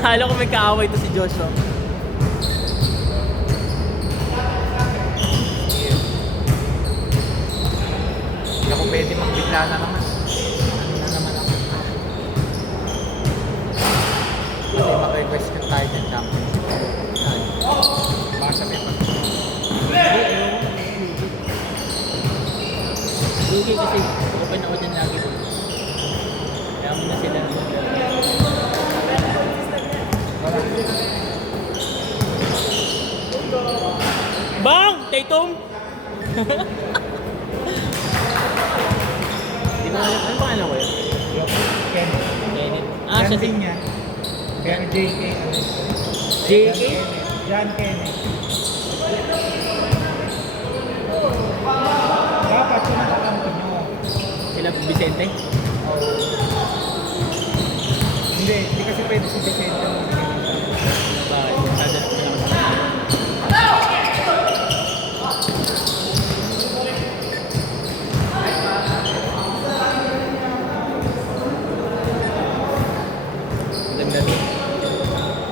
Akala ko may kaaway to si Joshua. Hindi ako pwede magbigla na naman. Ano na naman ako. Kasi mag-question tayo ng championship. Baka sabihin pag Okay kasi open ako dyan lagi. Kaya mo na sila. Bang! Tatum! Di ba alam? Ano pangalan ko yun? Kenneth. Kenneth. Yan Siya din yan. Pero JK. JK? John Kenneth. Dapat yun ang alam ko nyo. Sila Vicente? Hindi kasi pwede si Vicente. Bakit? Sadala ko lang. Maganda rin.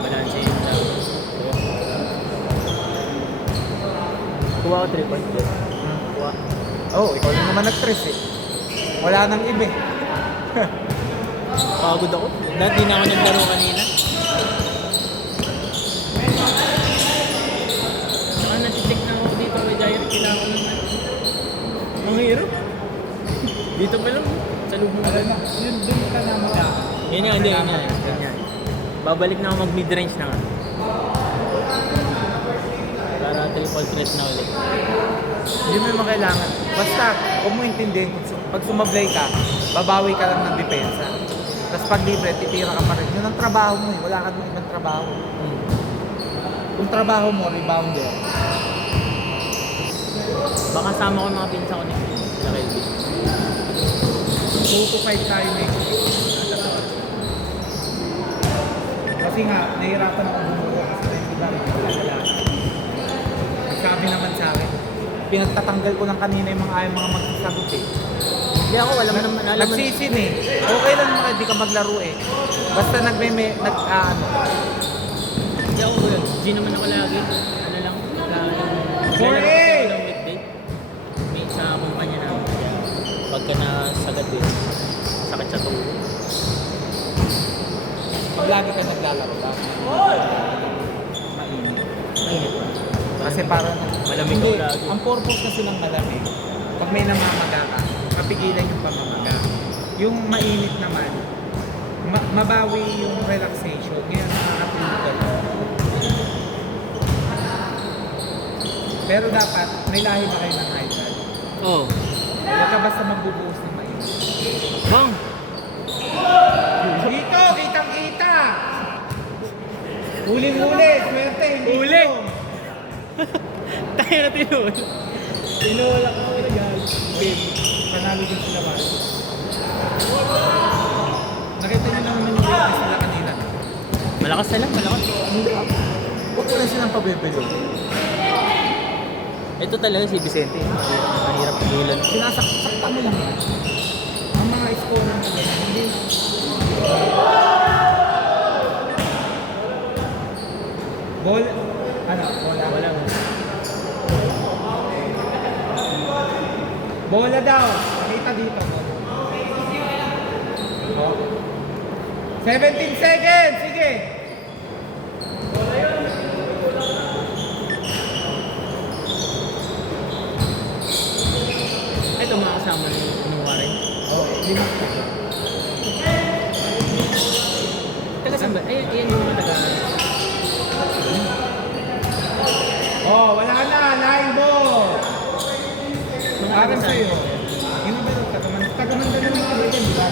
Balanse yung tao. Kuha ko 3 points. Kuha. Oh, ikaw lang naman nag-stress eh. Wala nang iba eh. Pagod ako. Dahil di na ako naglaro kanina. Saka natitik na ako dito kay Jair. Kailangan ko naman. Ang hirap. Dito pa lang. Sa lubong Alam na, yun dun ka na mag Yan yan, hindi. Yan yan. Babalik na ako mag mid-range na nga. Para triple threat na ulit. Hindi mo naman kailangan. Basta, huwag mo intindihin. Pag sumablay ka, babawi ka lang ng depensa. Tapos pag libre, titira ka pa rin. Yun ang trabaho mo eh. Wala ka ng ibang trabaho. Kung trabaho mo, rebounder. Baka sama ko mga pinsa ko ni sa Kelvin. 2 to 5 tayo next week. Kasi nga, nahihirapan ako bumuha kasi na hindi ba sila. Sabi naman sa akin, pinagtatanggal ko lang kanina yung mga magsasagot eh. Hindi ako, wala mo naman alam. Nagsisin eh. Okay lang naman, di ka maglaro eh. Basta ano. Hindi ako, G naman ako lagi. Ano lang, Four naglalaro A! ko lang weekday. May sa kumpanya namin. Kaya pagka nasagad din, sakit sa tubo. Pag lagi ka naglalaro lang. Mainit. Mainit pa. Kasi parang Malamig hindi, daw lagi. ang purpose kasi ng malamig, pag may namamaga ka, mapigilan yung pamamaga. Yung mainit naman, mabawi yung relaxation. Ngayon, nakakatulog ka lang. Pero dapat, may lahi ba kayo ng high blood? Oo. Huwag ka basta magbubuhos ng mainit. Bang! Dito, kitang-kita! Huling-huli, swerte, hindi Huli! ko. Tayo na tinul. Tinulak ako na guys. Babe, panalo din sila ba? Nakita niyo naman yung weakness sila kanina. Malakas sila, malakas. Hindi ako. Huwag ko lang silang pabibilo. Ito talaga si Vicente. Mahirap dulan. Sinasakta mo lang yan. Ang mga scorer na ganyan, hindi. Ball, ano, bola? Wala mo. Bola daw. Nakita dito. Oh. 17 seconds, sige. Ito mga kasama ni Warren. Oh, 5. Taga saan ba? Ayan yung mga taga. Oh, wala na, line ball. Mga Para taga sa'yo. Yung iba daw, tagamanda naman talaga, di ba?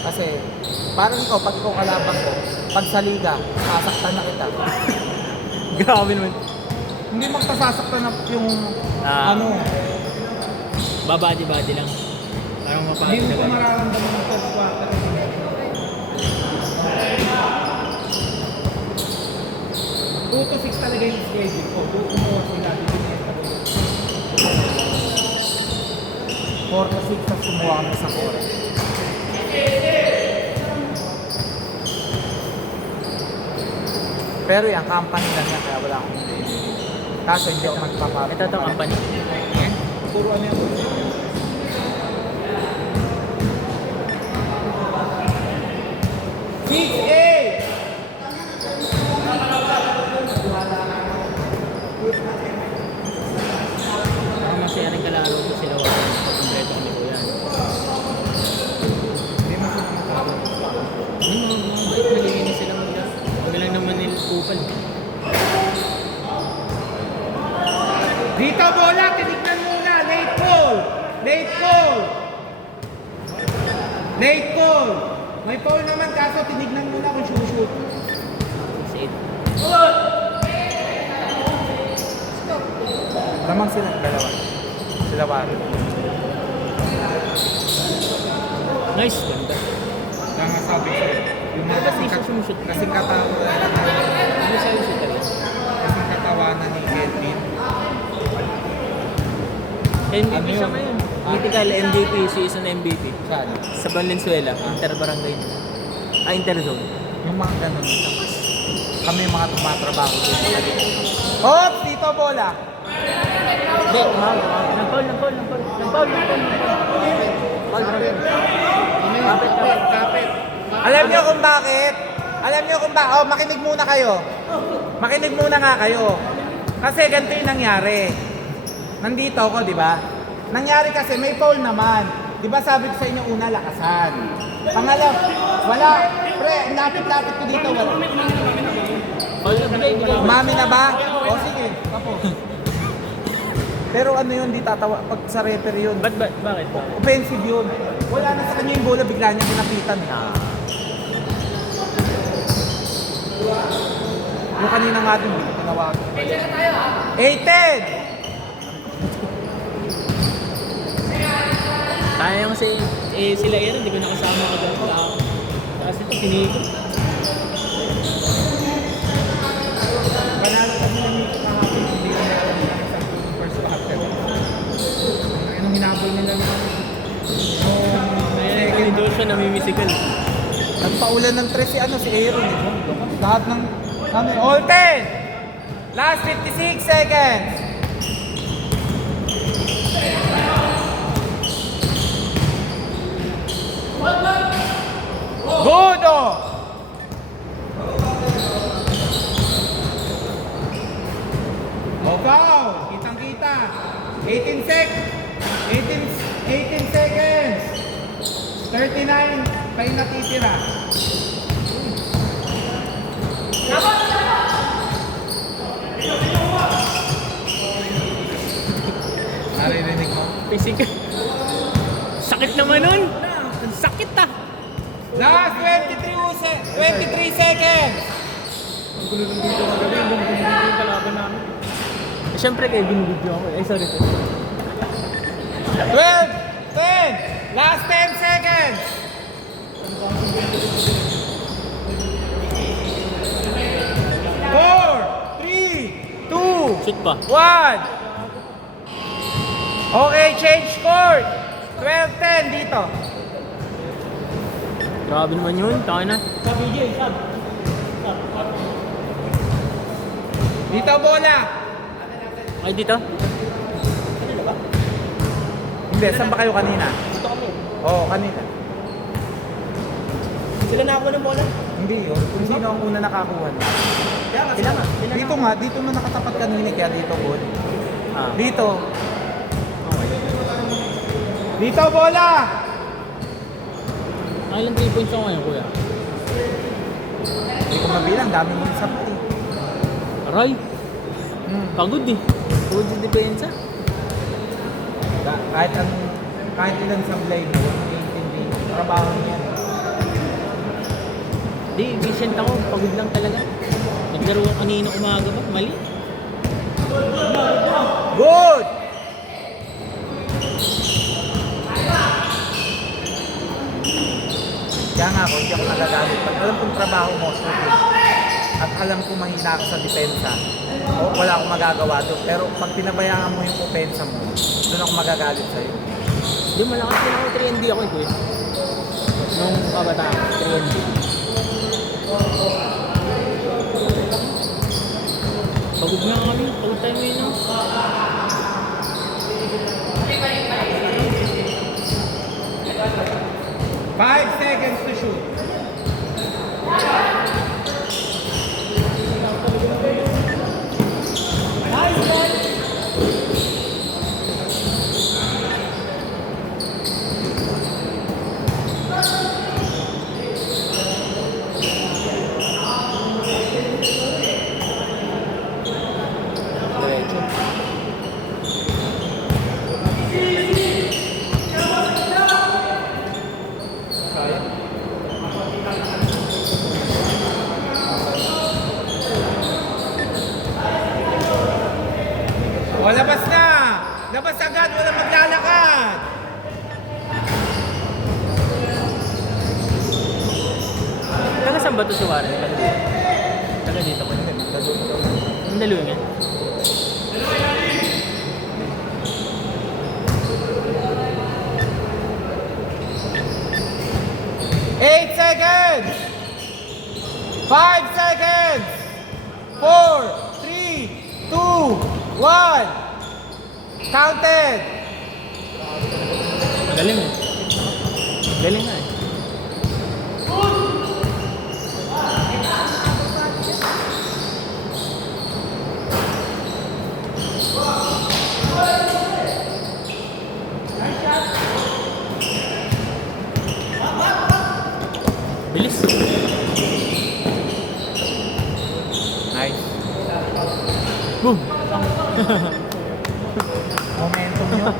Kasi, parang ko, pag ikaw kalaban ko, pag sa liga, sasaktan na kita. Grabe naman. Hindi magpasasaktan na yung, Ah. ano, Babadi-badi lang. Parang mapagod hindi mo na pa ba? mararamdaman ng first quarter. 2 to 6 talaga yung schedule ko. Doon kumuha sila. 4 to 6 tapos kumuha kami sa oras. Pero yan, company lang yan, kaya wala akong hindi. Kaso hindi ako magpapapit. Ito itong company. Yan, puro ano yan. Ang masaya rin kalaro ko sila wala. Kompleto ni Kuya. Hindi mo sila magpapit. Mga bait, malinis sila mga. Kami lang naman nila kupal. Dito bola, tinignan muna. Late call. Late call. Late call. May foul naman kaso tinignan muna kung shoot. Sit. Lamang sila, dalawa. Sila wari. Nice, ganda. Kaya nga sabi ko, yung mga kasing katawanan, Ano sa'yo si Taris? kasing katawanan ni Edwin. MVP Ano siya yun? ngayon. Critical MVP, season MVP. Saan? Sa Valenzuela, Inter-Barangay. Interzone. Yung mga ganun. Tapos, kami yung mga tumatrabaho dito. Hop! Dito bola! Hindi, nag-foul. Kapit. Alam niyo kung bakit? Oh, makinig muna kayo. Makinig muna nga kayo. Kasi ganito yung nangyari. Nandito ako, di ba? Nangyari kasi may foul naman. Di ba sabi ko sa inyo una, lakasan. Pangalaw, wala. Pre, lapit-lapit ko dito, wala. Foul na bigay. Umami na ba? O sige, kapo. Pero ano yun, di tatawa pag sa referee yun. Bakit? Offensive yun. Wala na sa kanya yung bola, bigla niya pinapitan. Yung kanina nga din, hindi ko tinawagan. 8-10! Sayang sila Aaron, hindi ko nakasama ko doon. Kasi ito, siniko. Panalo kami ng kahapon, hindi ko meron ng isang first after. Anong hinabol nila naman? Kaya yung Joshua namimisikal. Nagpaulan ng 3 si Aaron. Lahat ng, all 10! Last 56 seconds! Good! Oh! Foul! Kitang-kita. 18 seconds. 39 pa yung natitira. Naririnig mo? Physical. Sakit naman nun. Ang sakit ah. Last 23 seconds. Ang gulo ng dito magabi. Ang gulo yung kalaban namin. Siyempre kayo binibidyo ako. Sorry. 12, 10, last 10 seconds. 4, 3, 2, Shoot pa. 1. Okay, change court. 12-10 dito. Grabe naman yun. Taka na. Dito bola. Ay, dito. Hindi, saan ba kayo kanina? Dito kami. Oo, kanina. Sila na ako ng bola. Hindi yun. Kung sino ang una nakakuha. Sila nga. Dito na nakatapat kanina kaya dito ball. Ah. Dito. Dito bola. Ilang 3 points ako ngayon, kuya? Hindi ko mabilang, dami mo yung sabti. Aray. Pagod eh. Pagod yung depensa. Kahit ilan sablay mo, hindi trabaho niya. Di, efficient ako. Pagod lang talaga. Naglaro ako kanina umaga ba? Mali. Good! Kaya nga ako, hindi ako nagagamit. Pag alam kong trabaho mo, shooting, at alam kong mahina ako sa depensa, wala akong magagawa doon. Pero pag pinabayaan mo yung opensa mo, doon ako magagalit sa'yo. Di, malakas din ako 3-and-D ako eh, kuya. Nung kabataan, 3-and-D. Pagod nga kami. Pagod tayo ngayon. No? 5 seconds to shoot. Diretso. O, labas na! Labas agad, walang maglalakad! Taga saan ba ito si Warren? Taga dito ko. Ang dalawa nga. Eight seconds! 5 seconds! 4, 3, 2, 1. Counted! Galing eh. Galing nga eh. Bilis. Nice. Boom! Momentum nyo.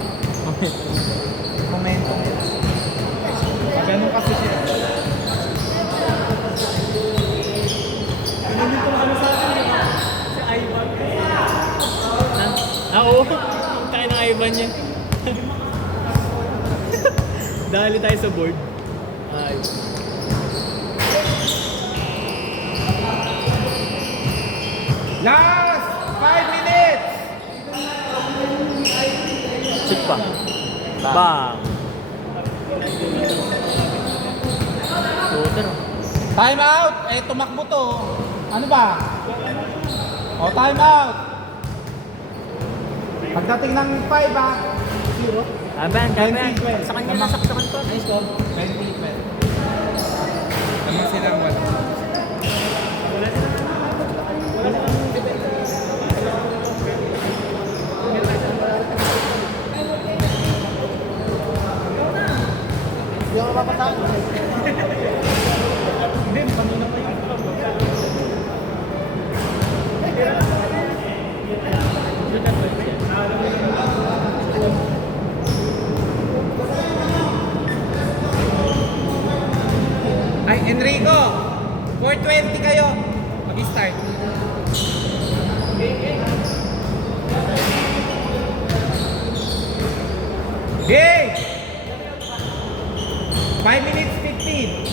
Momentum nyo. Ganun kasi siya. Oo. Tayo ng Ivan yan. Dali tayo sa board. Ay. Last 5 minutes! Chip pa. Bang! Shooter. Time out! Eh, tumakbo to. Ano ba? O, time out! Pagdating ng 5 ha? 0? Aban, aban. 20-12. Sa kanya nasaksakan pa. Nice go. 20-12. Naman silang wala. Hindi ako mapataan. Hindi, kanina pa yun. Ay, Enrico! 4:20 kayo. Mag-start. Game! 5 minutes 15.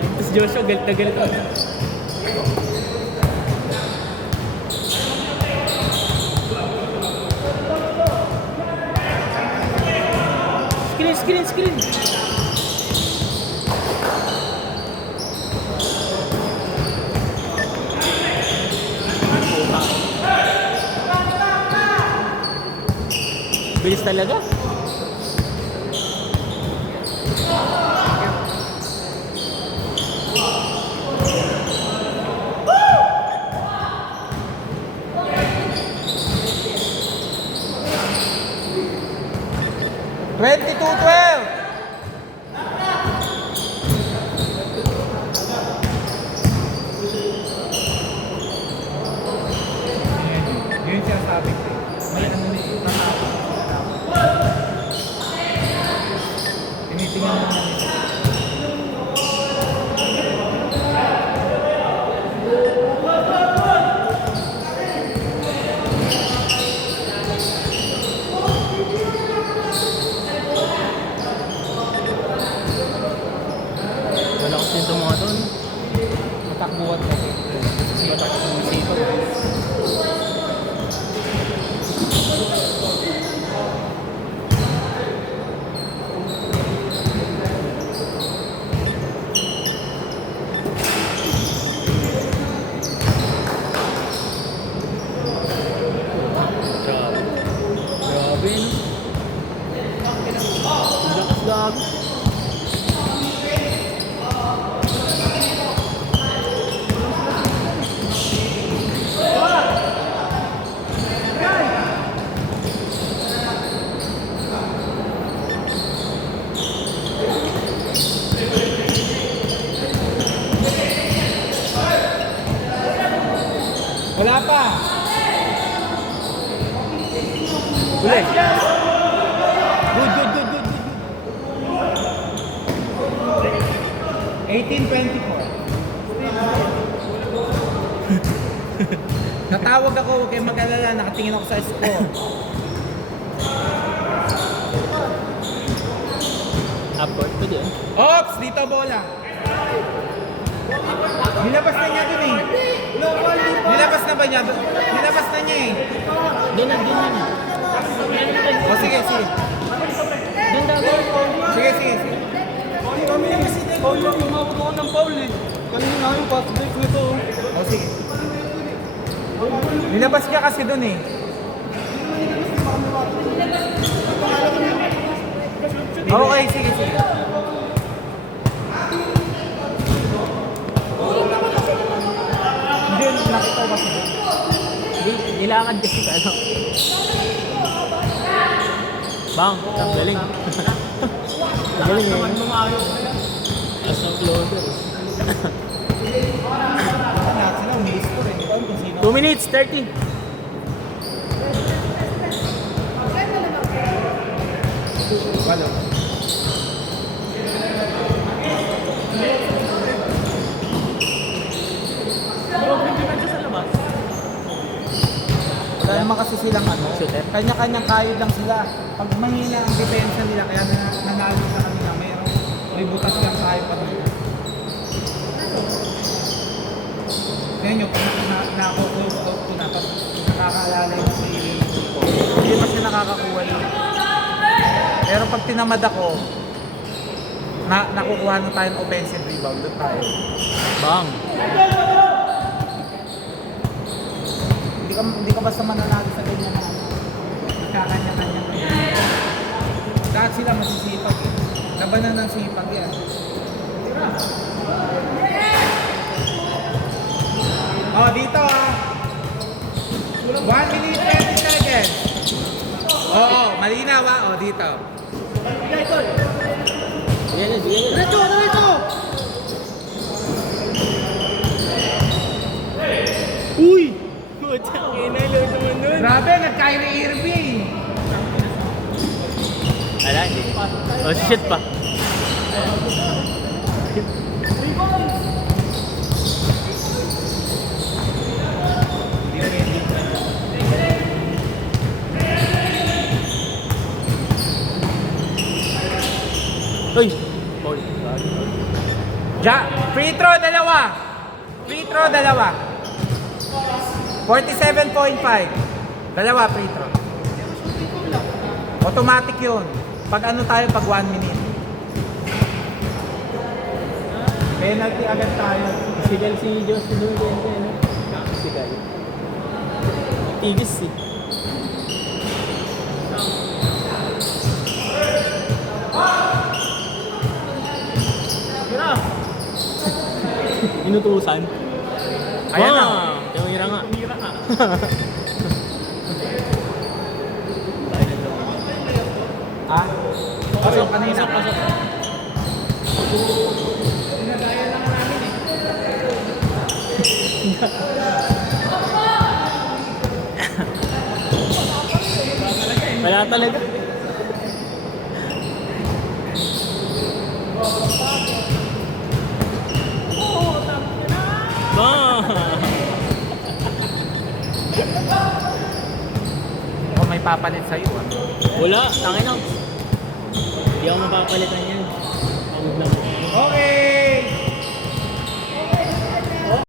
Tapos Joshua, galit na galit ako. Screen! Bilis talaga. Twenty-two 12. Yun siya sabi ko. May ano na eh. Tinitingnan mo naman ito. gago. Wala pa. Uli. Good, good, good, good, good. 18-24. Natawag ako, huwag kayong mag-alala, nakatingin ako sa score. Upward pa dyan. Ops! Dito bola. Nilabas na niya dun eh. Nilabas na ba niya? Nilabas na niya eh. Doon na. O sige, sige. Doon daw. Sige, sige, sige. Kami yung kasi Paul lang, umabot ako ng Paul eh. Kanina yung fast break nito. O sige. Nilabas niya kasi dun eh. Okay, sige, sige. Hindi, nakita ko kasi dun. Nilakad kasi ka ano. Bang, ang galing. Ang galing eh. As of loader. Lahat sila, umilis ko rin. Ikaw kung sino. 2 minutes, 30. Walo. Bro, hindi ba sa labas? Wala naman kasi silang ano. Shooter? Kanya-kanyang kayod lang sila. Pag mahina ang depensa nila, kaya nanalo sa kanila, may butas lang tayo pa nila. Kaya nyo, pag nako-close out ko na, pag nakakaalala yung si Paul, hindi pa siya nakakakuha yun. Pero pag tinamad ako, nakukuha na tayo ng offensive rebound, doon tayo. Bang. Hindi ka basta mananalo sa ganyan na nagkakanya-kanya. Lahat sila masisipag eh. Labanan ng sipag yan. Oh, dito ah. 1 minute 20 seconds. Oo, malinaw ah. Oh, dito. Diyan. Diretso! Uy! Putang ina, load naman nun. Grabe, nag-Kyrie Irving. Ala, hindi. Oh, shit pa. Uy! Paul. Free throw dalawa. Free throw dalawa. 47.5. Dalawa free throw. Automatic yun. Pag ano tayo, pag 1 minute. Penalty agad tayo. Sigal si Jose Dulgente, ano? Sigal. Tigis eh. Tira! Inutusan. Ayan na. Tumira nga. Ah? Pasok kanina. Pasok. Wala talaga. O may papalit sa'yo ah. Wala, tangin na. Hindi ako mapapalitan yan. Pagod lang.